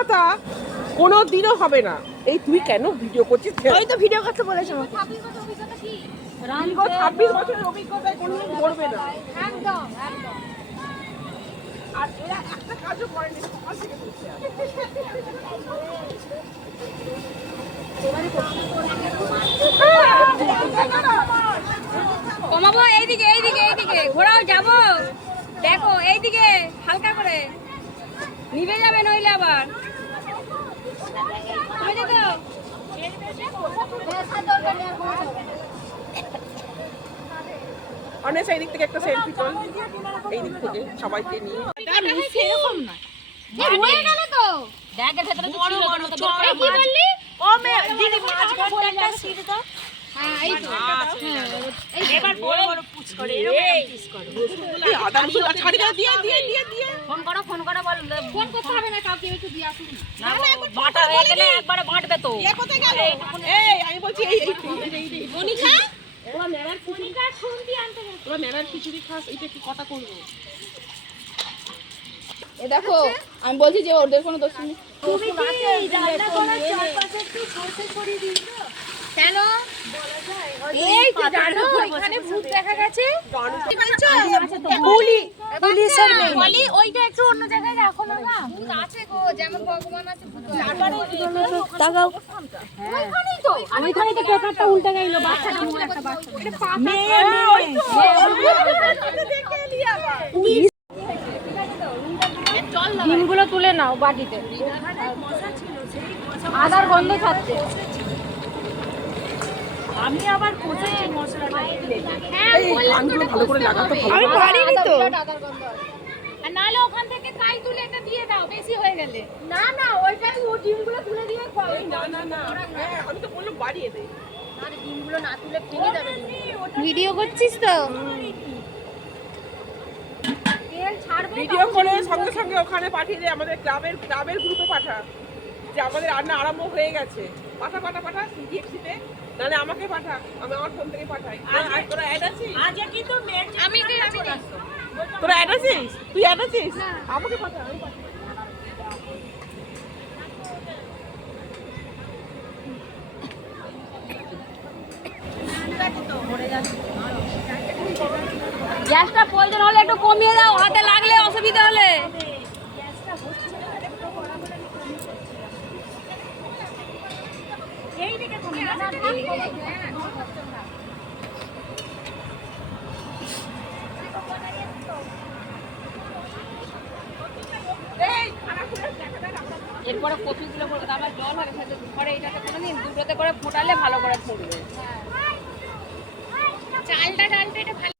কথা কোনোদিনও হবে না। এই তুই কেন ভিডিও করছিস? ওই তো ভিডিও করতে বলেছো। দীর্ঘ 26 বছরের অভিজ্ঞতায় কোনোদিন করবে না। একদম একদম। আর এরা একটা কাজও করেনি সকাল থেকে বসে আছে। কমাবো এইদিকে এইদিকে এইদিকে ঘোরাও যাবো। দেখো এইদিকে হালকা করে নিভে যাবে নইলে আবার অনেক এই দিক থেকে একটা সেলফি তোল, এই দিক থেকে সবাইকে নিয়ে। সেরকম না রয়ে গেল তো ব্যাগের ভেতরে তো ছিল তো কি বললি ও মে দিদি মাঝখানটা সিট দাও। হ্যাঁ এই তো এবার বড় বড় পুচ করে এরকম পিস করে এই আদা রসুন ছাড়ি দাও, দিয়ে দিয়ে দিয়ে দিয়ে ফোন করো বল ফোন করতে হবে না কাউকে একটু দিয়ে আসুন না বাটা হয়ে গেলে একবারে বাটবে তো এ কোথায় গেল? এই আমি বলছি এই মনিকা ওরা মেলার মনিকা শুনতি আনতে গেছে ওরা মেলার খিচুড়ি খাস, এটা কি কথা করবো? এ দেখো আমি বলছি যে ওদের কোনো দোষ নেই। তুমি কি রান্না করার চারপাশে একটু সরষে ছড়িয়ে দিয়েছো কেন এই তো জানো এখানে ভূত দেখা গেছে পুলিশের মেয়ে বলি ওইটা একটু অন্য জায়গায় রাখো না ভূত আছে গো যেমন ভগবান আছে ভূত তাকাও ওইখানেই তো ওইখানেই তো পেপারটা উল্টে গেল বাচ্চাটা মোর একটা বাচ্চা মেয়ে দেখে লিয়া ডিমগুলো তুলে নাও বাটিতে আদার গন্ধ ছাড়ছে আমি আবার কোথায় মশলাটা হ্যাঁ কানগুলো ভালো করে লাগাতে ভালো। আমি পারিনি তো আর নালে ওখান থেকে কাই তুলে এটা দিয়ে দাও বেশি হয়ে গেলে না না ওইটাই ও ডিমগুলো তুলে দিয়ে খাও না না না, হ্যাঁ আমি তো বললাম বাড়িয়ে দে। আরে ডিমগুলো না তুলে ভেঙে যাবে ভিডিও করছিস তো তেল ছাড়বে ভিডিও করে সঙ্গে সঙ্গে ওখানে পাঠিয়ে দে, আমাদের ক্লাবের গ্রুপে পাঠা যে আমাদের রান্না আরম্ভ হয়ে গেছে। পাঠা ডিএফসিতে, নাহলে আমাকে পাঠা, আমি আমার ফোন থেকে পাঠাই। আর তোরা অ্যাড আছিস? আজকে কিন্তু আমি তোরা অ্যাড আছিস? তুই অ্যাড আছিস? আমাকে পাঠা, আমি পাঠাই। গ্যাসটা প্রয়োজন হলে একটু কমিয়ে দাও, হাতে লাগলে অসুবিধা হলে এরপরে কপিগুলো করবে আবার জল হবে ঘরে এইটাতে কোনোদিন দুটোতে করে ফোটালে ভালো করে ফুটবে চালটা এটা ভালো